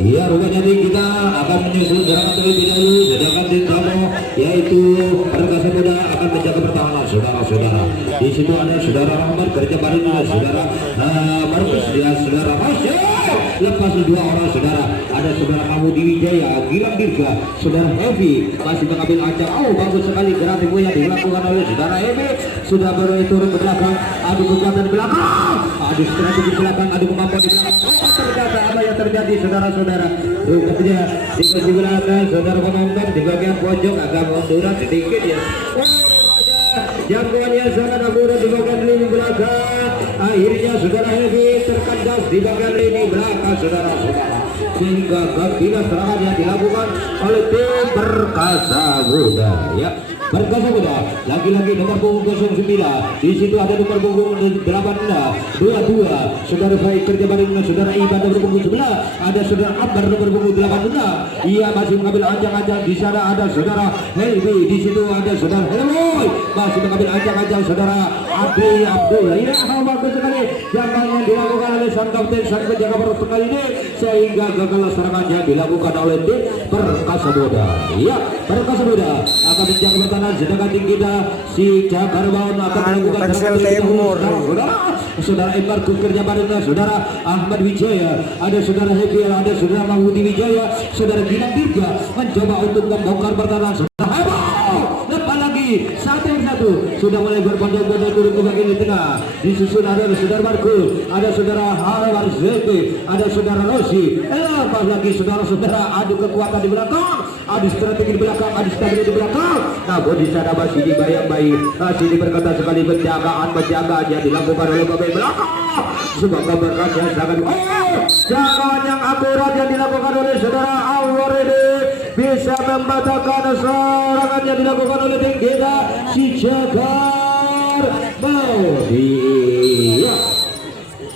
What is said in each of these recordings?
Iya, rupanya kita akan menyusul gerakan terlebih dahulu, sedangkan di Tramo yaitu Perkasa Muda akan menjaga pertahanan saudara-saudara. Di situ ada saudara Rahmat kerja bareng dengan saudara Markus dan saudara Masya. Lepas dua orang saudara, ada saudara Kamudi Wijaya, Gilang Dirga, saudara Heavy masih mengambil ancang. Oh, bagus sekali gerak yang dilakukan oleh saudara Heavy. Sudah baru turun ke belakang, adu kekuatan di belakang, adu strategi belakang, adu kemampuan di belakang. Oh, ternyata apa yang terjadi saudara-saudara? Rupanya di posisi belakang saudara penonton di bagian pojok agak munduran sedikit ya. Oh, jangkauannya sangat akurat di bagian lini belakang. Akhirnya saudara Heavy terkandas di bagian lini belakang saudara-saudara, sehingga gila serangan yang dilakukan oleh tim Perkasa Muda ya. Perkasa Muda lagi-lagi nomor punggung 09. Di situ ada nomor punggung 86 22 saudara Faik kerja bareng dengan saudara Iban nomor punggung 11. Ada saudara Akbar nomor punggung 86. Ia masih mengambil ancang-ancang. Di sana ada saudara Helmi. Di situ ada saudara Helmoy masih mengambil ancang-ancang saudara Abdi Abdul. Ini bagus sekali yang dilakukan oleh sang kapten sang penjaga perut kali ini, sehingga gagal serangan yang dilakukan oleh tim Perkasa Muda. Iya, Perkasa Muda akan menjaga pertahanan, sedangkan tim kita si Jabar Baun akan melakukan saudara Embar kerja bareng saudara Ahmad Wijaya, ada saudara Hefi, ada saudara Mahmudi Wijaya, saudara Gilang Dirga mencoba untuk membongkar pertahanan. Saudara lepas lagi satu sudah mulai berbondong-bondong turun ke bagian tengah. Disusun ada saudara Markus, ada saudara Harwar Zeki, ada saudara Rosi. Lepas lagi saudara-saudara adu kekuatan di belakang, adu strategi di belakang, adu strategi di belakang. Namun di sana masih dibayang-bayang, masih berkata sekali penjagaan yang dilakukan oleh pemain belakang. Semoga berkata sangat jangkauan yang akurat yang dilakukan oleh saudara Awar ini bisa membatalkan serangan yang dilakukan oleh tim kita si Jabar Baudi.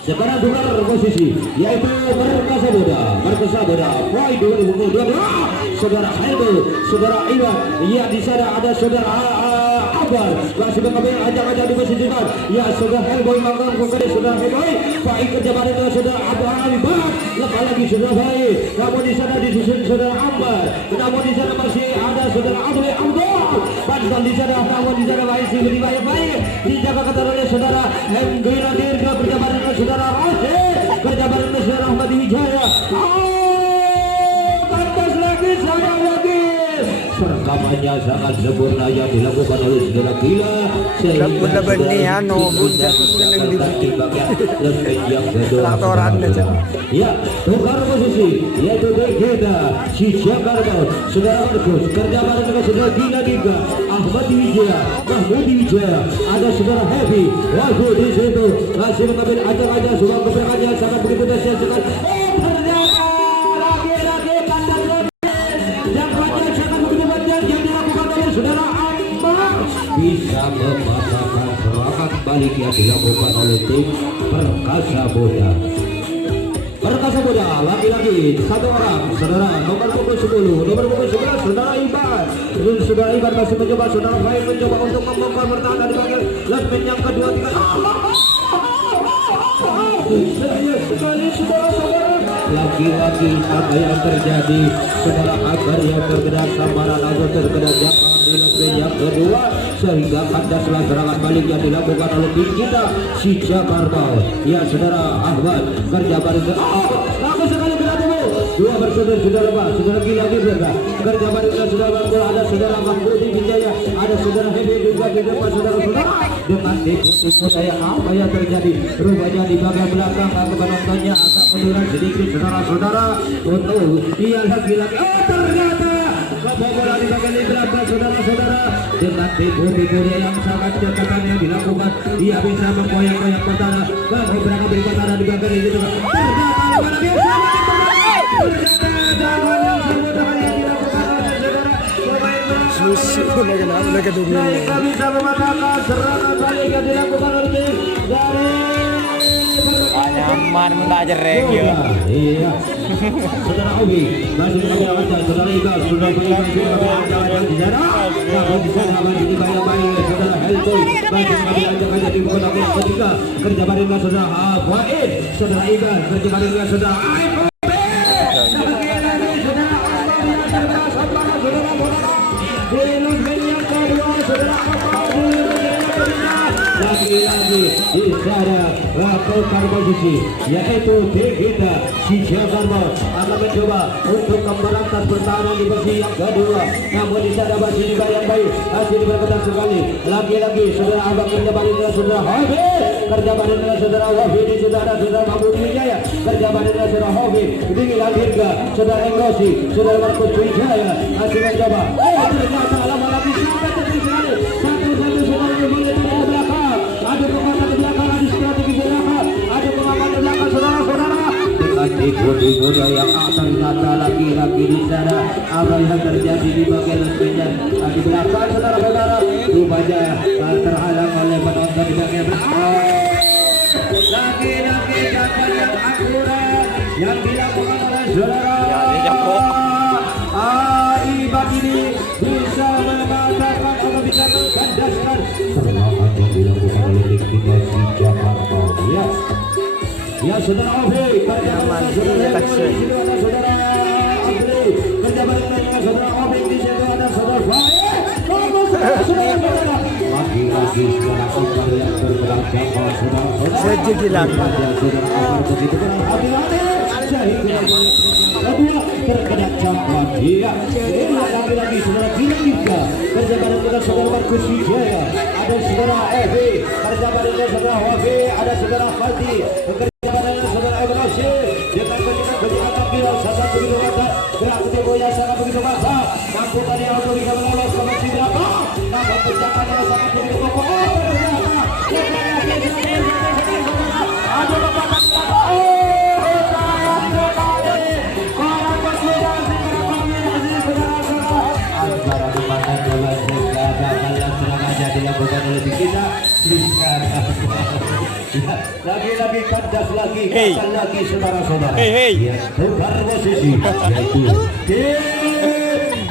Sekarang tukar posisi yaitu Perkasa Muda Pride 2022 saudara Heldo, saudara Iwan. Ya, di sana ada saudara Akbar masih mengambil ajang-ajang di posisi depan. Ya, saudara Helboy mangkang kepada saudara Helboy. Baik kerja bareng dengan saudara Abu Alibah. Lepas lagi saudara baik. Namun di sana disusun saudara Akbar. Namun di sana masih ada saudara Abdul Pansan di sana. Namun di sana masih lebih baik dijaga ketat oleh saudara Hendri Dirga kerja bareng dengan saudara Rossi, kerja bareng dengan saudara Ahmad Wijaya. Pantas lagi sayang lagi. Serkamannya sangat sempurna yang dilakukan oleh saudara Gila, sehingga ya, tukar posisi yaitu kita si Jabar Baun, saudara Markus kerja bareng dengan saudara Gila Diga, Ahmad Wijaya, Mahmud Wijaya, ada saudara Heavy. Waduh, di situ masih mengambil ajang-ajang sebuah keberangkatan yang sangat begitu dahsyat sekali. Bisa mematahkan serangan balik yang dilakukan oleh tim Perkasa Muda. Perkasa Muda lagi-lagi satu orang saudara nomor punggung 10, nomor punggung 11 saudara Iban. Saudara Iban masih mencoba, saudara Faik mencoba untuk membongkar pertahanan di bagian lasmen yang kedua. Serius sekali saudara-saudara. Lagi-lagi apa yang terjadi, saudara Akbar yang terkena sambaran atau terkena jangkauan di lasmen yang kedua, sehingga kandaslah serangan balik yang dilakukan oleh tim kita si Jabar Baun. Ya, saudara Ahmad kerja bareng lama sekali kena dulu dua bersaudara saudara Gila Dirga kerja bareng dengan saudara Markus, ada saudara Mahmud Wijaya, ada saudara Hebi juga di depan saudara-saudara. Dengan tipu-tipu saya apa yang terjadi, rupanya di bagian belakang penontonnya agak menurun sedikit saudara-saudara untuk dia lagi-lagi. Ternyata bola di bagian belakang saudara-saudara, dengan tipu-tipu yang sangat cekatan yang dilakukan, dia bisa menggoyang-goyang pertahanan, beberapa pertahanan di bagian itu. Ternyata luar biasa. Mereka bisa mematahkan serangan balik yang dilakukan oleh tim dari nyaman minta jereng ya. Iya. Saudara Obi masih mengambil ancang, saudara Iqbal, saudara Iqbal juga mengambil ancang di sana. Namun di sana masih dibayang-bayang saudara Helto, Masih mengambil ajakan jadi bukan yang ketiga. Kerja baringan saudara Faid, saudara Iban, kerja baringan saudara Aib. Lagi-lagi isara tukar posisi yaitu kita si Jakarta akan mencoba untuk memberantas pertahanan di posisi yang kedua, namun di sana masih dibayang baik, masih diperketat sekali. Lagi-lagi saudara Abang kerja baringan saudara Hobi, kerja baringan saudara Hobi di saudara Mahmud Wijaya, kerja baringan saudara Hobi di Lahirga saudara Engrosi, saudara Markus Wijaya masih mencoba. Ternyata lama lagi sampai terus sekali satu-satu saudara mulai ke belakang. Ada pemain ke belakang, ada strategi belakang, ada pemain ke belakang saudara-saudara. Dengan tipu-tipu yang ternyata lagi-lagi di sana apa yang terjadi di bagian meja di belakang saudara-saudara rupanya terhalang oleh penonton di bagian belakang. Lagi-lagi jalan yang akurat yang dilakukan oleh saudara Iban ini bisa mengatakan atau bisa mengandaskan serangan yang dilakukan oleh kita si Jakarta. Ya saudara Ovi, kerja bareng saudara Ovi, kerja bareng saudara Ovi, di situ ada saudara saudara. Lagi-lagi saudara Ovi yang bergerak jangkau saudara. Sejigilan. Saudara begitu berhati-hati. Sehingga kedua terkena cakwan. Iya, lagi-lagi saudara Gila kerja bareng dengan saudara Markus Wijaya, ada saudara Evi, kerja bareng dengan saudara Wafi, ada saudara Fadi, kerja bareng dengan saudara Ebrasi, dengan kejutan Gila sangat begitu mantap, gerak tempo yang sangat begitu mantap, mampu tadi untuk bisa melolos ke masih berapa, namun penjagaan yang sangat begitu kokoh. Ada bapak dilakukan oleh kita lagi-lagi kandas lagi lagi saudara-saudara tukar posisi yaitu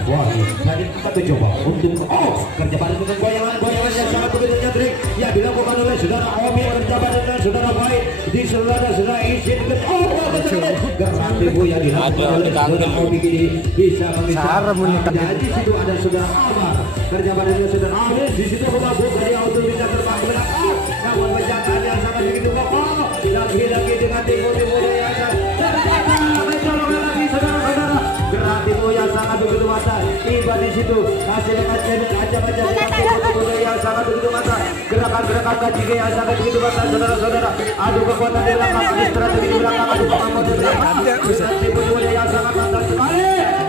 wah tadi kita coba untuk kerja bareng dengan goyangan yang sangat begitu nyentrik yang dilakukan oleh saudara Omi, kerja bareng dengan saudara Baik di saudara izin gerak tipu yang dilakukan oleh saudara Omi ini bisa mengisahkan di situ ada saudara Amar kerja bareng dengan saudara Amin, di situ berlaku dari auto bisa terbang ke belakang, namun penjagaan yang sangat begitu kokoh, lagi-lagi dengan tipu-tipu yang ada, mencolok lagi saudara-saudara, gerak tipu yang sangat begitu mantap, tiba di situ, kasih dengan cedek aja-aja dengan tipu-tipu yang sangat begitu mantap, gerakan-gerakan kaki yang sangat begitu mantap, saudara-saudara, adu kekuatan di belakang, strategi di belakang, adu kekuatan di belakang, tipu-tipu yang sangat mantap sekali,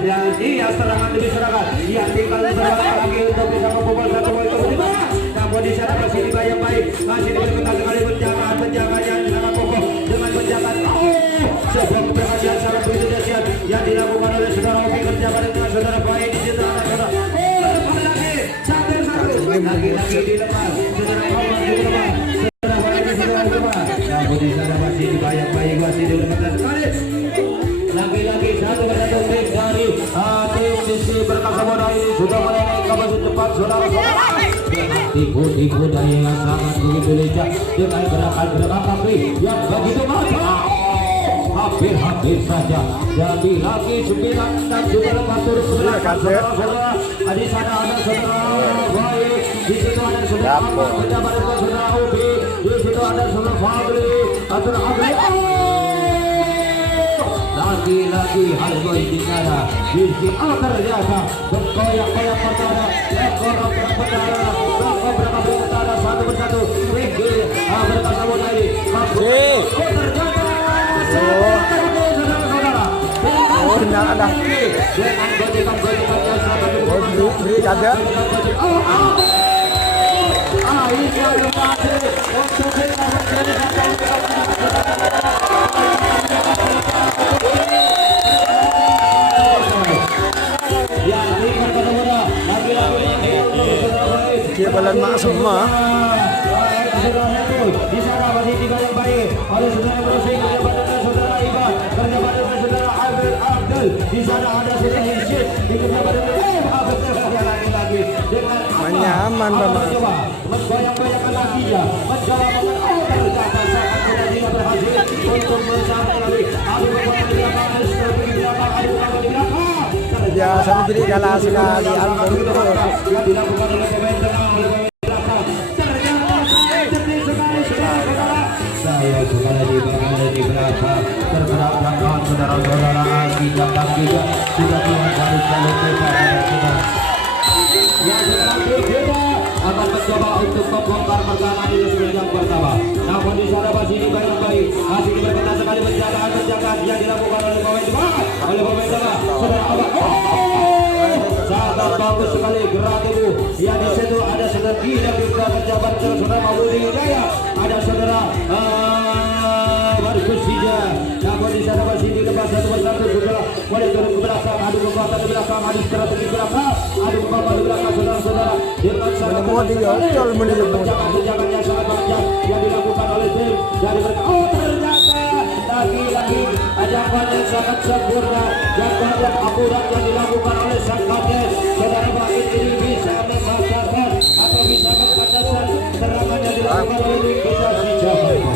yang dia serangan demi serangan, yang tinggal serangan lagi untuk bisa membobol satu poin kedua. Namun di sana masih dibayang baik, masih diperketat sekali penjagaan yang sangat kokoh dengan penjagaan sebuah penjagaan yang sangat begitu dahsyat yang dilakukan oleh saudara Ovi kerja bareng dengan saudara Baik di situ saudara. Lagi satu-satu lagi-lagi dilepas saudara Kawan dilepas saudara Baik di situ dilepas. Namun di sana masih dibayang baik, masih diperketat sekali. Lagi-lagi satu detik dari tim sisi berkasa muda ini sudah mulai naik ke posisi cepat saudara-saudara. Tipu-tipu daya yang sangat begitu lincah dengan gerakan-gerakan kaki yang begitu mantap. Hampir saja jadi lagi 9 dan juga lepas turun ke belakang saudara-saudara. Di sana ada saudara Baik, di situ ada saudara Ahmad, pejabat dengan saudara Ubi, di situ ada saudara Fabri, saudara Abri. Lagi-lagi Halboy di sana Rizky ternyata berkoyak-koyak pertama berkoyak pertama satu persatu Rizky berkasa muda ini ternyata saudara-saudara benar ada dengan gojekan-gojekan yang sangat beri ada ini yang masih untuk kita menjadi Kebalan mak semua. Di sana masih dibayang baik oleh saudara Brosing, kerja bareng dengan saudara Iban, kerja bareng dengan saudara Abdul. Di sana ada saudara Hishit, kerja bareng dengan lagi dengan nyaman Bapak. Mengoyak biasa beri kalah sekali Albon terus. yang dilakukan oleh pemain tengah oleh pemain belakang. Ternyata cerdik sekali saudara-saudara. Saya sekali di bagian di belakang tergerak saudara-saudara tidak juga sudah Tuhan harus selalu kita. Yang sekarang berbeda akan mencoba untuk membongkar pertahanan di semenjak pertama. Namun di sana masih dibayang baik, masih diberkata sekali penjagaan yang dilakukan oleh pemain tengah, saudara Abang. Sangat bagus sekali gerak tubuh. Yang di situ ada saudara Gila juga penjabat saudara Mahmudi Hidayah, ada saudara Markus Sija. Namun di sana masih dilepas satu persatu saudara. Boleh turun ke belakang, adu kekuatan di belakang, adu strategi belakang, adu kekuatan di belakang saudara-saudara. Dengan sangat penjagaan yang sangat banyak yang dilakukan oleh tim dari mereka. Ternyata lagi-lagi ajakan yang sangat sempurna dan banyak akurat yang dilakukan oleh sang kapten. Saudara Baik ini bisa mematahkan atau bisa mengkandaskan serangan yang dilakukan oleh tim kita si Jakarta.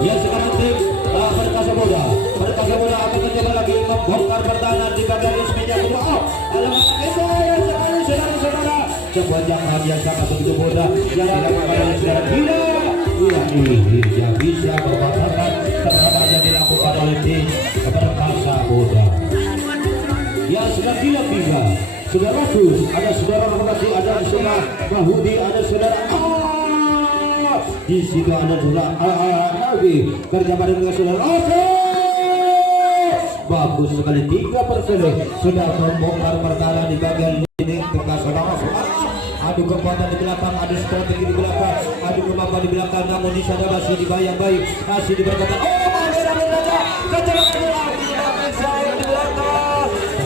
Ya sekarang tim Perkasa Muda akan mencoba lagi membongkar pertahanan di bagian meja kedua. Alamak itu yang sekali saudara-saudara. Sebuah jangkaan yang sangat begitu mudah yang dilakukan oleh saudara Gila. Ini bisa mematahkan serangan yang dilakukan oleh tim Perkasa Muda. Ya sudah Gila tiga. Saudara Ratus, ada saudara Rahmati, ada saudara Mahudi, ada saudara di situ ada saudara Albi kerja pada dengan saudara bagus sekali 3% sudah membongkar pertahanan di bagian ini tengah saudara-saudara. Adu kekuatan di belakang, adu strategi di belakang, adu kemampuan di belakang. Namun di sana masih dibayang baik, masih diberkata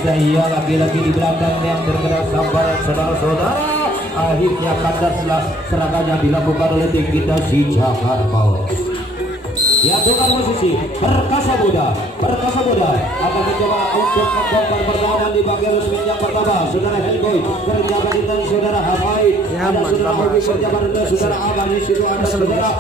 saya lagi-lagi di belakang yang bergerak sampai saudara-saudara. Akhirnya kandaslah serangan yang dilakukan oleh tim kita si Jakarta. Ya tukar posisi Perkasa Muda akan mencoba untuk membongkar pertahanan di bagian resmi yang pertama. Saudara Helboy kerja dengan saudara Hafai, ada saudara Hobi kerja dengan saudara Abang, di situ ada saudara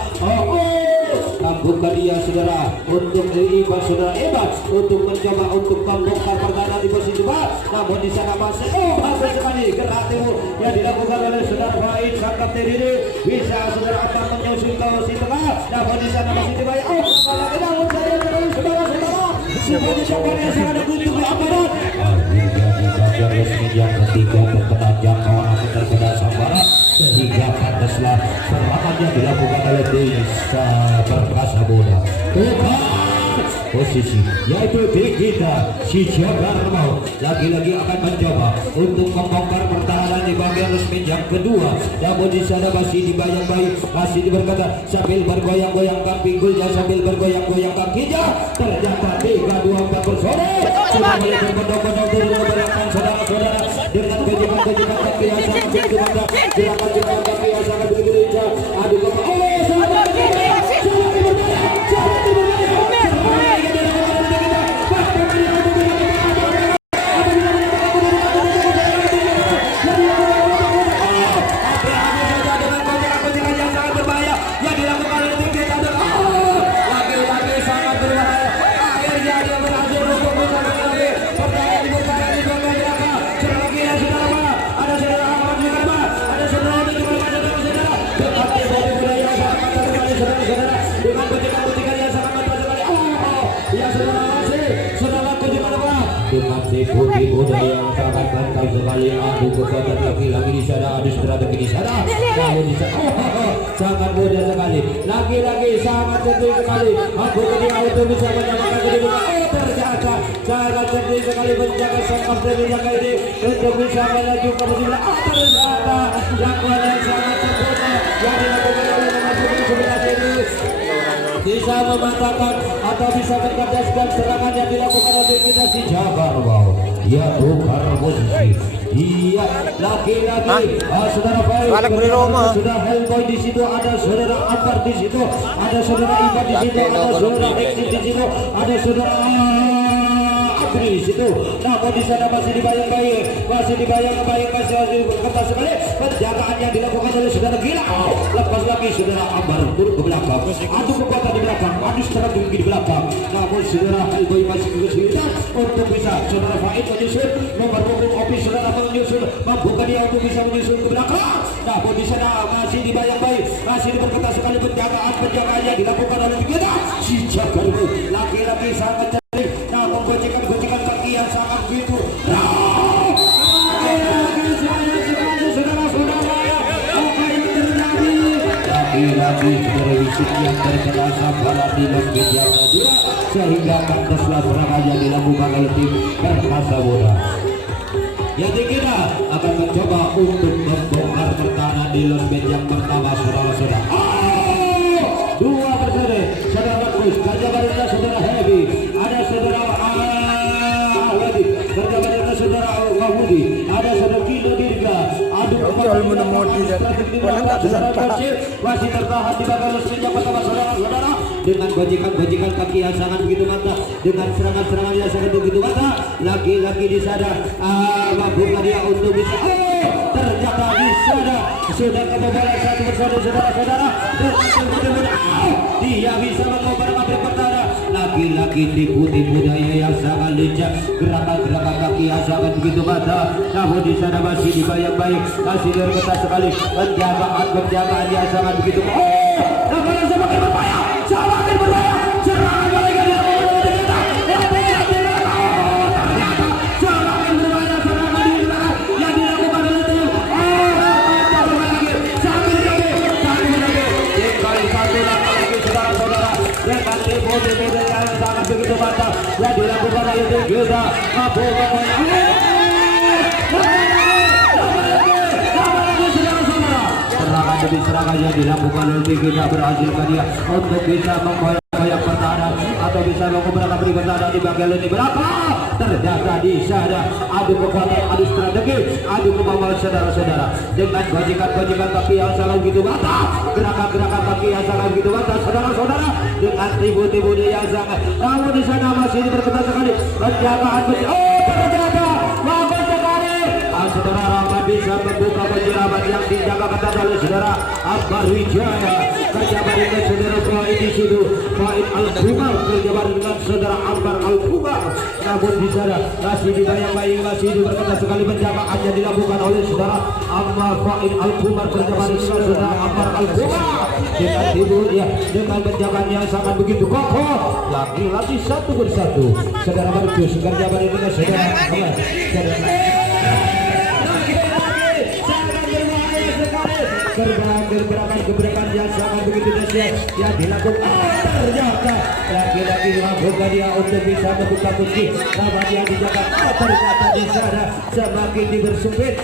bukan dia saudara untuk Iban, saudara Iban untuk mencoba untuk membongkar pertahanan di posisi bawah. Namun di sana masih bagus sekali gerak timur yang dilakukan oleh saudara Faid sang kapten ini. Bisa saudara Abang menyusul ke si tengah. Namun di sana masih dibayar. Namun saya saudara-saudara semuanya yang sangat begitu aparat. Akhirnya di bagian resmi yang ketiga terkena jangkauan akan terkena sambaran sehingga kandaslah serangan yang dilakukan oleh desa Perkasa Muda. Posisi yaitu di kita si Jakarta lagi-lagi akan mencoba untuk membongkar pertahanan di bagian resmi yang kedua. Namun di sana masih dibayang baik, masih diberkata sambil bergoyang-goyangkan pinggulnya, sambil bergoyang-goyang kakinya. Ternyata 3-2 bersore sudah mulai berbondong-bondong turun ke belakang saudara-saudara dengan kejutan-kejutan kaki yang sangat begitu banyak, gerakan-gerakan kaki yang sangat begitu lincah. Aduh budi budaya yang sangat mantap sekali. Adu kekuatan lagi-lagi di sana, adu strategi di sana. Namun di sana sangat mudah sekali. Lagi-lagi sangat cerdik sekali. Aku ketika itu bisa menyamakan kedudukan. Ternyata sangat cerdik sekali menjaga sang kapten menjaga ini untuk bisa melaju ke posisi. Ternyata lakukan yang sangat sempurna yang dilakukan oleh nomor 19 ini bisa mematahkan atau bisa mengkandaskan serangan yang dilakukan oleh kita si Jakarta. Ya tukar posisi. Iya lagi-lagi saudara Farid, saudara Helboy di situ, ada saudara Akbar di situ, ada saudara Iban di situ, ada saudara Eksin di situ, ada saudara Abri di situ. Namun di sana masih dibayang baik, masih dibayang baik, masih kembali sekali penjagaan yang dilakukan oleh saudara Gila. Lepas lagi lagi saudara Ambar turun ke belakang, adu kekuatan di belakang, adu secara tinggi di belakang. Namun saudara Hellboy masih kesulitan untuk bisa saudara Faid menyusul, nomor punggung Opi saudara menyusul, membuka dia untuk bisa menyusul ke belakang. Namun di sana masih dibayang-bayang, masih diperketat sekali penjagaannya dilakukan oleh kita. Si Jagar laki-laki sangat cerdik, namun gocekan kaki yang sangat begitu. Lagi saudara Yusuf yang terkena sabaran di Los Media sehingga kantaslah serangannya dilakukan oleh tim Perkasa Muda. Yang dikira akan mencoba untuk membongkar pertahanan di Los Media yang pertama saudara-saudara. Dua bersama saudara Bagus, Gajah Barita saudara Heavy, ada saudara Ahwadi, Gajah Barita saudara Wahudi, ada saudara Kilo Dirga. Masih tertahan di belakang sejak pertama saudara-saudara dengan gojekan kaki yang sangat begitu mantap, dengan serangan-serangan yang sangat begitu mantap. Lagi-lagi di sana bukan dia untuk bisa ternyata di sana sudah kebobolan satu bersama saudara-saudara. Dia bisa mengobarkan pertahanan. Lagi-lagi tipu-tipu daya yang sangat lincah, gerakan-gerakan kaki yang sangat begitu mantap. Namun di sana masih dibayang-bayang, masih berketat sekali penjagaan yang sangat begitu. Namun semakin berbahaya, semakin berbahaya. Serangan mereka dilakukan oleh kita. Ternyata semakin berbahaya serangan di belakang yang dilakukan oleh tim. Sambil lagi. Kembali satu lagi saudara-saudara. Dengan tipu-tipu yang sangat begitu mantap yang dilakukan oleh tim kita. Serangan demi serangan yang dilakukan oleh tim kita berhasil dia untuk bisa membayang pertahanan atau bisa mengubahkan beri pertahanan di bagian lini belakang. Ternyata di sana adu kekuatan, adu strategi, adu kemampuan saudara-saudara dengan gojekan kaki yang sangat begitu mantap, gerakan-gerakan kaki yang sangat begitu mantap saudara-saudara dengan tipu-tipu yang sangat. Namun di sana masih diperketat sekali penjagaan. Ternyata bagus sekali. Saudara Rahmat bisa membuka penjarahan yang dijaga ketat oleh saudara Akbar Wijaya. Kerjabar dengan saudara Faid di situ, Faid Al-Kumar kerjabar dengan saudara Akbar Al-Kumar. Namun di sana masih dibayang-bayang, masih diperketat sekali penjagaannya dilakukan oleh saudara Akbar Faid Al-Kumar kerjabar dengan saudara Akbar Al-Kumar. Dengan tidur ya, dengan penjagaan yang sangat begitu kokoh. Lagi-lagi satu bersatu saudara Markus kerjabar dengan saudara Akbar. Gebrakan yang sangat begitu dahsyat yang dilakukan. Ternyata lagi-lagi bukan dia untuk bisa membuka kunci lawan yang dijaga. Ternyata di sana semakin dibersempit.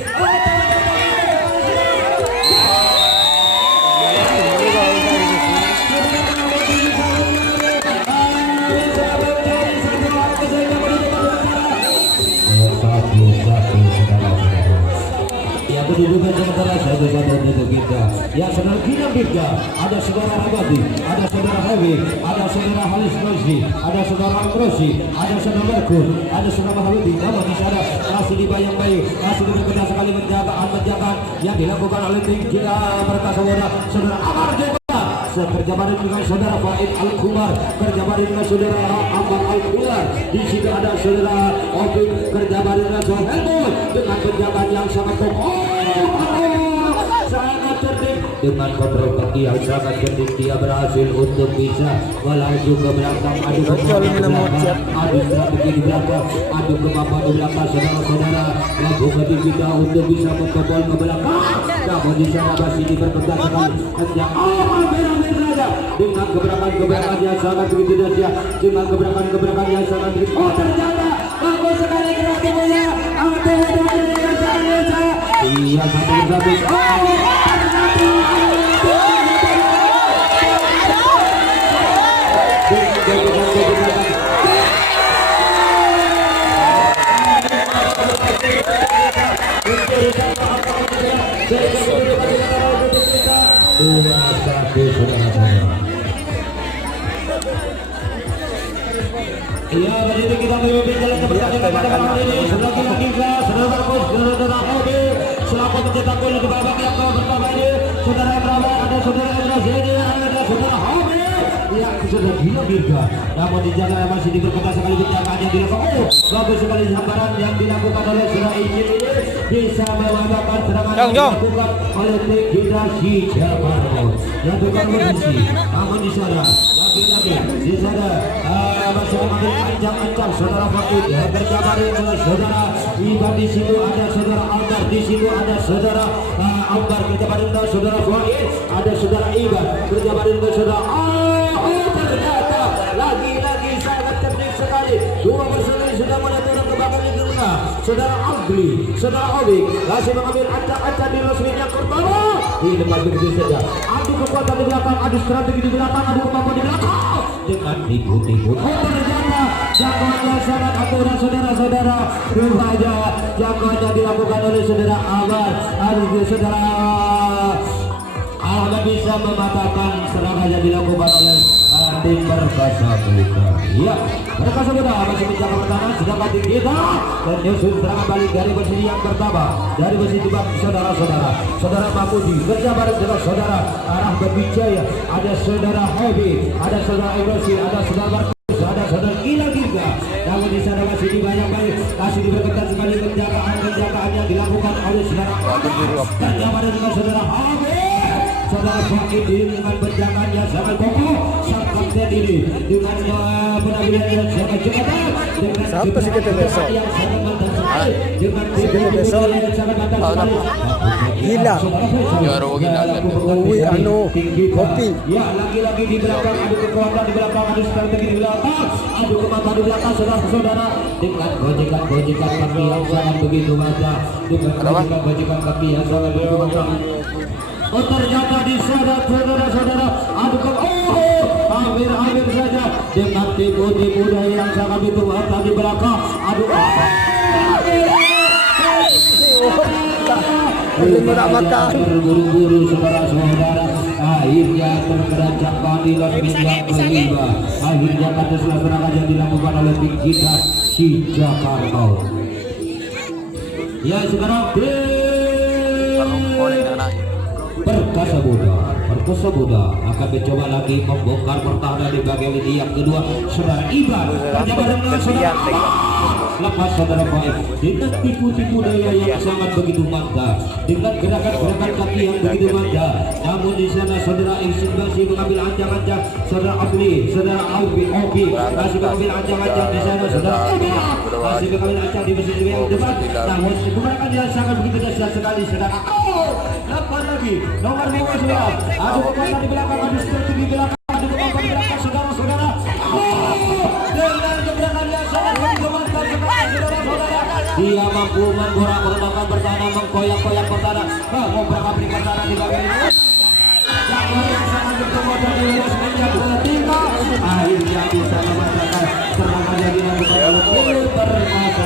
Kedudukan sementara saudara untuk kita. Ya saudara Gilang Dirga, ada saudara Abadi, ada saudara Hewi, ada saudara Halis Rosi, ada saudara Amrosi, ada saudara Merkur, ada saudara Mahaludi. Namun di sana masih dibayang-bayang, masih diperketat sekali penjagaan yang dilakukan oleh tim kita Perkasa Muda. Saudara Amar juga kerja bareng dengan saudara Faid Al-Kumar, kerja bareng dengan saudara Amar Al-Kumar. Di situ ada saudara Opi, kerja bareng dengan saudara Hellboy dengan penjagaan yang sangat kokoh. Sangat cerdik dengan kontrol kaki yang sangat cerdik, dia berhasil untuk bisa melaju ke belakang. Adu kemampuan di belakang, adu strategi di belakang, adu kemampuan di belakang saudara-saudara. Lakukan kita untuk bisa membobol ke belakang. Namun di sana masih diperketat sekali dengan gebrakan-gebrakan yang sangat begitu dahsyat, dengan gebrakan-gebrakan yang sangat begitu. Ternyata bagus sekali kreatifnya. Iya satu bersatu. Iya, begitu kita memimpin jalan ke pertandingan pada ini. Lagi-lagi saudara Markus, saudara Obi selaku pencetak gol di babak yang pertama ini. Saudara Prabowo ada saudara Indra Zaini, ada saudara Hobi. Ya, sudah gila Dirga. Namun dijaga masih diperketat sekali penjagaannya dilakukan. Oh, bagus sekali sambaran yang dilakukan oleh saudara Ijin ini bisa melakukan serangan yang dilakukan oleh tim kita si Jabarno. Yang bukan posisi. Namun di sana lagi-lagi di sana masih mengambil ancang-ancang saudara Fakir berjabarin dengan saudara Iban, di situ ada saudara Albar, di situ ada saudara Albar berjabarin dengan saudara Fakir, ada saudara Iban berjabarin dengan saudara ternyata lagi-lagi sangat cerdik sekali dua bersaudara sudah mulai turun ke belakang di tengah. Saudara Agli, saudara Obik masih mengambil ancang-ancang di resmi yang pertama di depan begitu saja. Adu kekuatan di belakang, adu strategi di belakang, adu kemampuan di belakang dengan tipu-tipu. Ternyata jangkauannya sangat akurat saudara-saudara. Rupanya jangkauannya dilakukan oleh saudara Abar, saudara Ahmad bisa mematahkan serangan yang dilakukan oleh tim Perkasa Muda. Ya, Perkasa Muda masih menjaga pertahanan sedangkan tim kita dan nyusun serangan balik dari besi yang pertama dari besi tiba saudara-saudara. Saudara Mahmudi berjabar dengan saudara Arah Berwijaya, ada saudara Hobi, ada saudara Ibrahim, ada saudara Markus, ada saudara Gila Dirga. Namun di sana masih dibayang-bayang, masih diperketat sekali penjagaan yang dilakukan oleh saudara berjabar dengan saudara Hobi. Saudara Fakir dengan penjagaan yang sangat kokoh, serta ini dengan penampilan yang sangat cepat, dengan Siapa sih kita besok? yang sangat mantap sekali, dengan kita besok? yang sangat mantap sekali. Gila. Wih, anu kopi. Ya, lagi-lagi di belakang adu kekuatan di belakang, adu strategi di belakang, adu kemampuan di belakang saudara-saudara dengan gojekan kaki yang sangat begitu mantap, dengan gojekan kaki yang sangat begitu mantap. Oh, ternyata di sana saudara-saudara adu hampir saja dengan tipu-tipu daya yang sangat begitu mantap di belakang, adu Belum nak makan. Berburu-buru saudara-saudara, akhirnya terberanjak di yang kelima. Akhirnya kata serangan yang dilakukan oleh tim kita si Jakarta. Ya, sekarang Perkasa Muda akan mencoba lagi membongkar pertahanan di bagian lini yang kedua. Saudara Iban berjabat dengan saudara lepas saudara Faik dengan tipu-tipu daya yang sangat begitu mantap, dengan gerakan-gerakan kaki yang begitu mantap. Namun di sana saudara Iksin masih mengambil ancang-ancang, saudara Abli, saudara Obi masih mengambil ancang-ancang di sana, saudara masih mengambil ancang di mesin yang depan. Namun kebenaran dia sangat begitu dahsyat sekali, saudara. Lepas lagi nomor 5 saudara, adu kekuatan di belakang, adu strategi di belakang, adu kekuatan di belakang saudara-saudara. Dengan kebenaran yang sangat begitu mantap sekali saudara-saudara. Dia mampu menggorak-gorakkan pertahanan, mengkoyak-koyak pertahanan, memperkapri pertahanan di bagian ini. Yang sangat berkomodan di luar semenjak ketiga, akhirnya bisa membacakan serangan yang dilakukan oleh Perkasa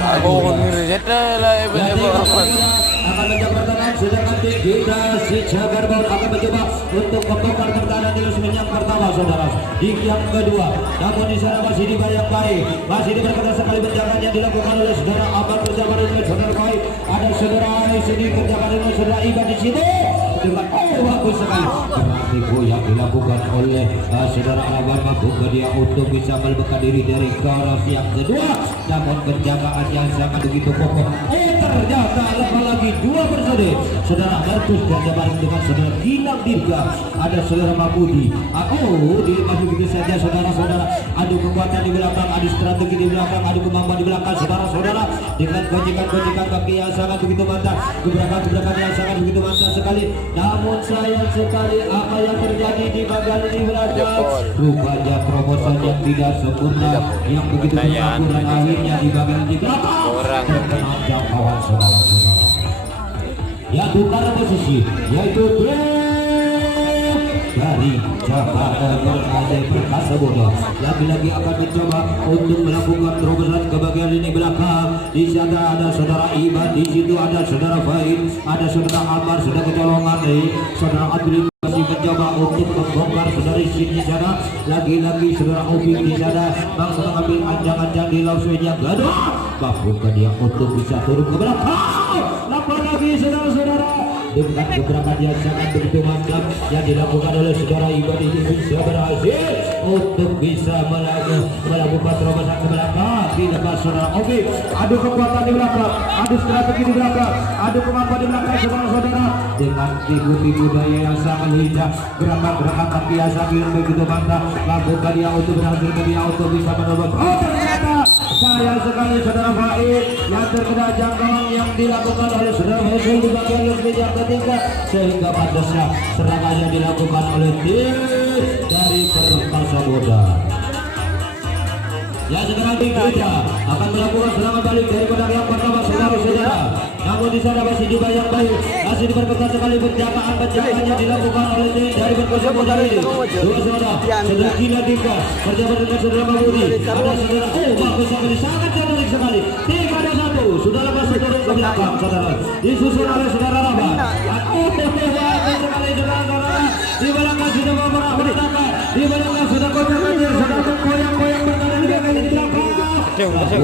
akan menjaga pertahanan, sedangkan tim kita si Jabarno akan mencoba untuk membongkar pertahanan di luar yang pertama saudara. Di yang kedua, namun di sana masih dibayang-bayang, masih diperketat sekali penjagaan yang dilakukan oleh saudara Ahmad berjabat dengan saudara Baik, ada saudara di sini berjabat dengan saudara Iban di situ dengan bagus sekali. Tipu yang dilakukan oleh saudara Ahmad mampu dia untuk bisa melebihkan diri dari garis yang kedua, namun penjagaan yang sangat begitu kokoh. Ternyata lepas lagi dua bersaudara, saudara Markus berjabat dengan saudara Gilang Dirga, ada saudara Mahmudi. Dilepas begitu saja saudara-saudara, adu kekuatan di belakang, adu strategi di belakang, adu kemampuan di belakang saudara-saudara, dengan gojekan kaki yang sangat begitu mantap, gebrakan yang sangat begitu mantap sekali. Namun sayang sekali apa yang terjadi di bagian ini belakang, rupanya promosi yang tidak sempurna, yang begitu sempurna akhirnya di bagian ini belakang terkena jangkauan saudara-saudara. Ya, tukar posisi yaitu dari Jakarta berada Perkasa Muda lagi-lagi akan mencoba untuk melakukan terobosan ke bagian lini belakang. Di sana ada saudara Iban, di situ ada saudara Faid, ada saudara Amar, saudara kecolongan, saudara Adri masih mencoba untuk membongkar saudara Isin di sana. Lagi-lagi saudara Obi di sana mampu mengambil anjang-anjang di laut yang gaduh, mampu dia untuk bisa turun ke belakang. lagi saudara-saudara dengan gebrakan yang sangat begitu mantap yang dilakukan oleh saudara Iban ini bisa berhasil untuk bisa melakukan terobosan ke belakang di depan saudara Obi. Adu kekuatan di belakang, adu strategi di belakang, adu kemampuan di belakang saudara-saudara dengan tipu-tipu daya yang sangat lincah, gerakan-gerakan kaki yang sangat begitu mantap. Lakukan dia untuk berhasil dia untuk bisa menembus. Oh ternyata sayang sekali saudara Faid yang terkena jangkauan yang dilakukan oleh saudara Faisal di bagian yang ketiga sehingga pantasnya serangannya dilakukan oleh tim dari Perkasa Muda. Ya sekarang kita akan melakukan serangan balik dari pedang yang pertama saudara-saudara. Namun di sana masih juga yang baik, masih diperketat sekali penjagaan dilakukan oleh tim dari Perkasa Muda ini. Dua saudara, saudara Gila Dika berjabat dengan saudara Mahmudi. Ada saudara bagus sekali, sangat cantik sekali. 3-1 sudah lepas saudara ke belakang saudara. Disusul oleh saudara Rahma. Sekali saudara-saudara. Di belakang sudah beberapa bertahan. Di belakang sudah kocak-kocak, sudah bergoyang-goyang bertahan di belakang di belakang. Ternyata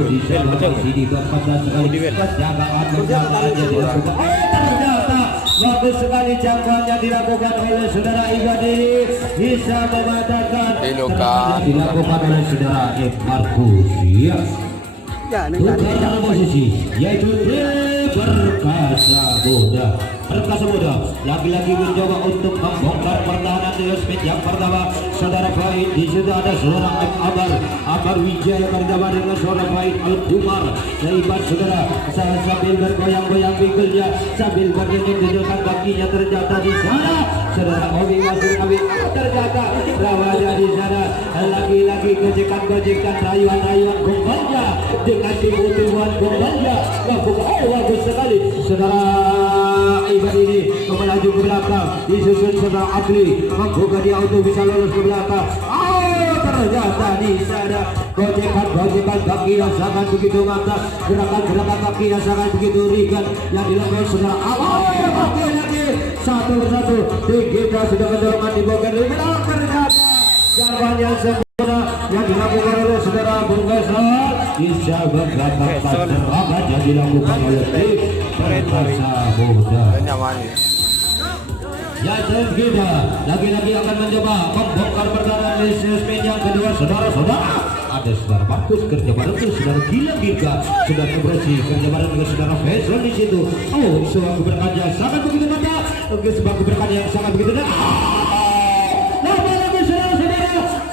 bagus sekali jangkauannya dilakukan oleh saudara Iban ini bisa membatalkan dilakukan oleh saudara F. Markus. Ya, tukar posisi yaitu Perkasa Muda. Perkasa Muda lagi-lagi mencoba untuk membongkar pertahanan di speed yang pertama saudara Faid. Di situ ada saudara Amar Wijaya berjamaah dengan saudara Faid Al-Kumar. Iban saudara sambil bergoyang-goyang pinggulnya sambil menunjukkan kakinya. Ternyata di sana saudara Obi masih kawin. Ternyata lawannya di sana lagi-lagi gojekan-gojekan rayuan-rayuan gombalnya dengan tipu-tipuan gombalnya. Bagus sekali saudara Iban ini melaju ke belakang, disusun saudara Akli membuka dia untuk bisa lolos ke belakang. Ternyata di sana gojekan kaki yang sangat begitu mantap, gerakan kaki yang sangat begitu ringan yang dilakukan saudara Awal. Lagi satu persatu kita sudah mendorongkan di bawah dari belakang. Ternyata jawaban yang sempurna yang dilakukan oleh saudara Perkasa bisa mendapatkan serangan yang dilakukan oleh tim Perkasa Muda. Ya kita lagi-lagi akan mencoba membongkar pertahanan di sesmen yang kedua saudara-saudara. Ada saudara Markus kerja bareng dengan saudara Gila Dika, saudara Kebrasi kerja bareng dengan saudara Faisal di situ. Sebuah keberkahan yang sangat begitu mantap, sebuah keberkahan yang sangat begitu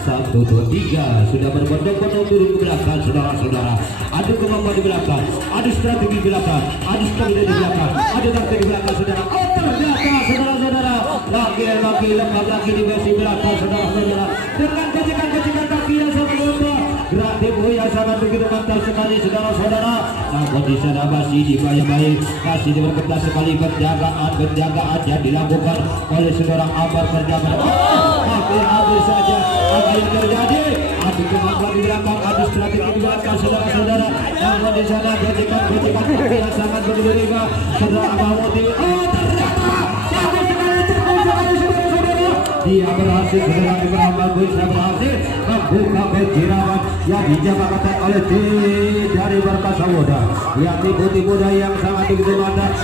Satu, dua, tiga sudah berbondong-bondong turun ke belakang saudara-saudara. Adu kemampuan di belakang, adu strategi di belakang, adu strategi di belakang, adu taktik di belakang saudara. Ternyata saudara-saudara lagi-lagi lemah lagi di besi belakang saudara-saudara dengan kejekan kaki yang sangat mantap, gerak tempo yang sangat begitu mantap sekali saudara-saudara. Namun di sana masih dibayang-bayang, masih diperketat sekali penjagaan yang dilakukan oleh saudara Amar kerja hampir saja apa yang terjadi. Adu kemampuan di belakang, adu strategi di belakang saudara-saudara. Namun di sana gojekan kaki yang sangat begitu ringan saudara Mahmudi. Dia berhasil saudara Ibrahim bisa berhasil membuka penjirawan yang dijabakkan oleh tim dari Perkasa Muda yang tipu-tipu daya yang sangat begitu mantap.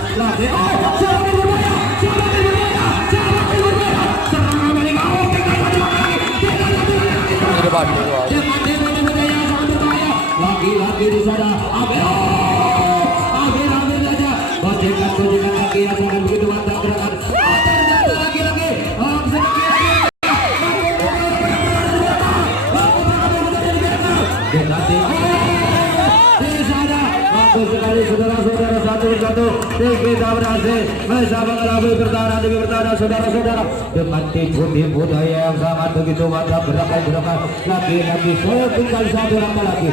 Lagi lagi di sana hampir saja gojekan kaki yang sangat begitu mantap gerakan. Ternyata lagi-lagi sekali saudara-saudara satu persatu kita berhasil bisa mengelabui pertahanan saudara-saudara dengan tipu-tipu daya yang sangat begitu mantap. Gerakan lagi-lagi tinggal satu langkah lagi,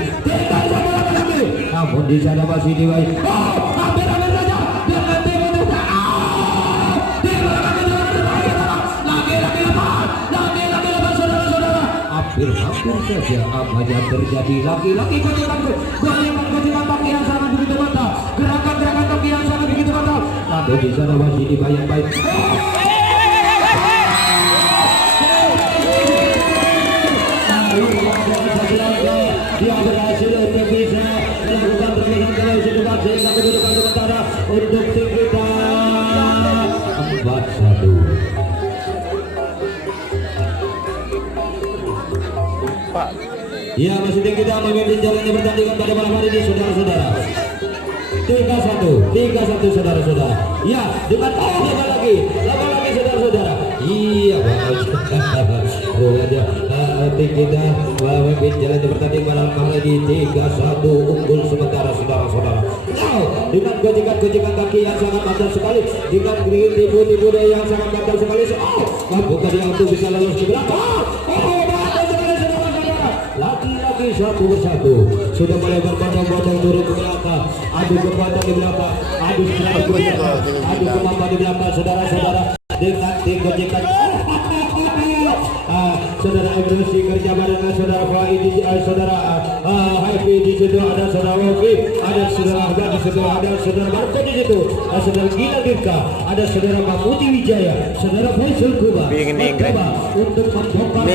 namun di sana masih diwai hampir saja dengan tipu-tipu lagi-lagi saudara-saudara hampir saja apa yang terjadi. Lagi-lagi gojekan kaki yang sangat begitu mantap, gerakan kaki yang sangat begitu mantap. Namun di sana masih dibayang-bayang. Dia berhasil untuk bisa melakukan pergerakan ke situasi sehingga kedudukan sementara untuk tim kita Pak. Ya, masih kita memimpin jalannya pertandingan pada malam hari ini, saudara-saudara. 3-1 saudara-saudara. Ya, dengan lama lagi saudara-saudara. Iya, pokoknya kita memimpin jalannya pertandingan pada malam hari ini 3-1 unggul sementara saudara-saudara. Now, dengan gojekan kaki yang sangat mantap sekali, dengan tipu-tipu yang sangat mantap sekali. Bukan yang itu bisa lolos ke belakang. Lagi-lagi satu persatu sudah mulai berbondong-bondong turun ke belakang, adu kekuatan di belakang, adu kemampuan di belakang, saudara-saudara, dengan gojekan. Saudara Agresi kerja bareng saudara Faidi, saudara Happy di situ, ada saudara Wofi, ada saudara Ahmad di situ, ada saudara Marco di situ, ada saudara Gila Dirka, ada saudara Mamuti Wijaya, saudara Faisal Kuba. Mencoba untuk membongkar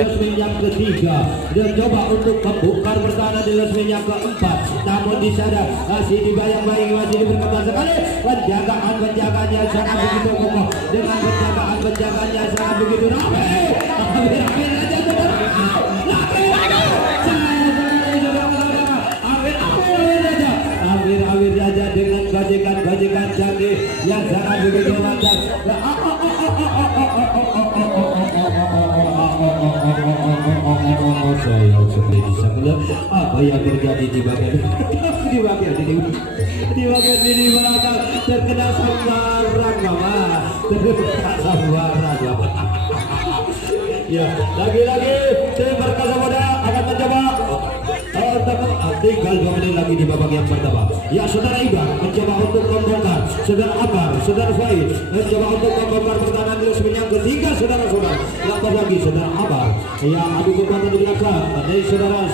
resmi yang ketiga dan coba untuk membongkar pertahanan di resmi yang keempat. Namun di sana masih dibayang-bayang, masih diperketat sekali. Penjagaannya sangat begitu kokoh, dengan penjagaannya sangat begitu ramai. Awir raja dengan gojekan canggih yang sangat begitu lancar. Saya seperti bisa melihat apa yang terjadi di bagian di belakang terkena sambaran mama. Ya, lagi-lagi tim Perkasa Muda akan mencoba tinggal 2 menit lagi di babak yang pertama. Ya, saudara Iban mencoba untuk membongkar, saudara Akbar, saudara Faid mencoba untuk membongkar pertahanan di resmi yang ketiga, saudara-saudara. Lapor lagi saudara Akbar yang adu kekuatan di belakang dari saudara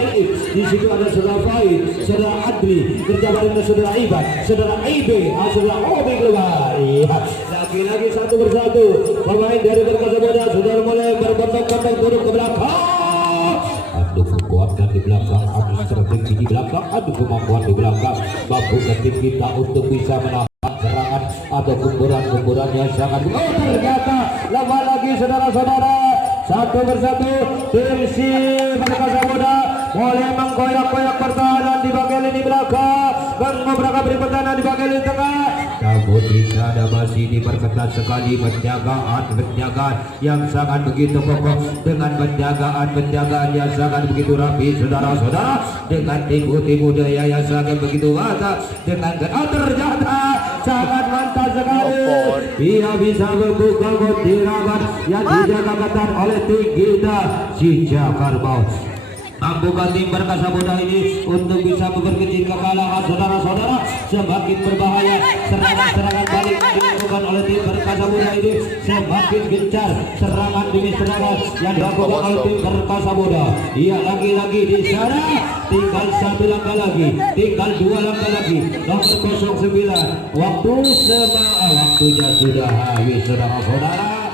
Iib. Di situ ada saudara Faid, saudara Adli kerja bareng saudara Iban, saudara IB, saudara Obi keluar. Ya, lagi-lagi satu persatu pemain dari Perkasa Muda sudah mulai berbondong-bondong turun ke belakang. Adu kekuatan di belakang, adu strategi di belakang, adu kemampuan di belakang. Mampu tim kita untuk bisa menahan serangan atau gemburan yang sangat. Ternyata lama lagi saudara-saudara, satu persatu tim si Perkasa Muda mulai mengkoyak-koyak pertahanan di bagian lini belakang, beberapa beri pertahanan di bagian lini tengah. Namun di sana masih diperketat sekali penjagaan yang sangat begitu kokoh, dengan penjagaan yang sangat begitu rapi, saudara-saudara, dengan tipu-tipu daya yang sangat begitu mantap, dengan ternyata sangat mantap sekali. Dia bisa membuka tiraman yang dijaga ketat oleh tim kita si Jakarbau. Bukan tim Perkasa Muda ini untuk bisa memperkecil kekalahan, saudara-saudara. Semakin berbahaya serangan balik dilakukan oleh tim Perkasa Muda ini, semakin gencar serangan demi serangan yang dilakukan oleh tim Perkasa Muda. Iya, lagi-lagi di sana tinggal 1 langkah lagi, tinggal 2 langkah lagi. Nomor 09 waktunya sudah habis, saudara-saudara.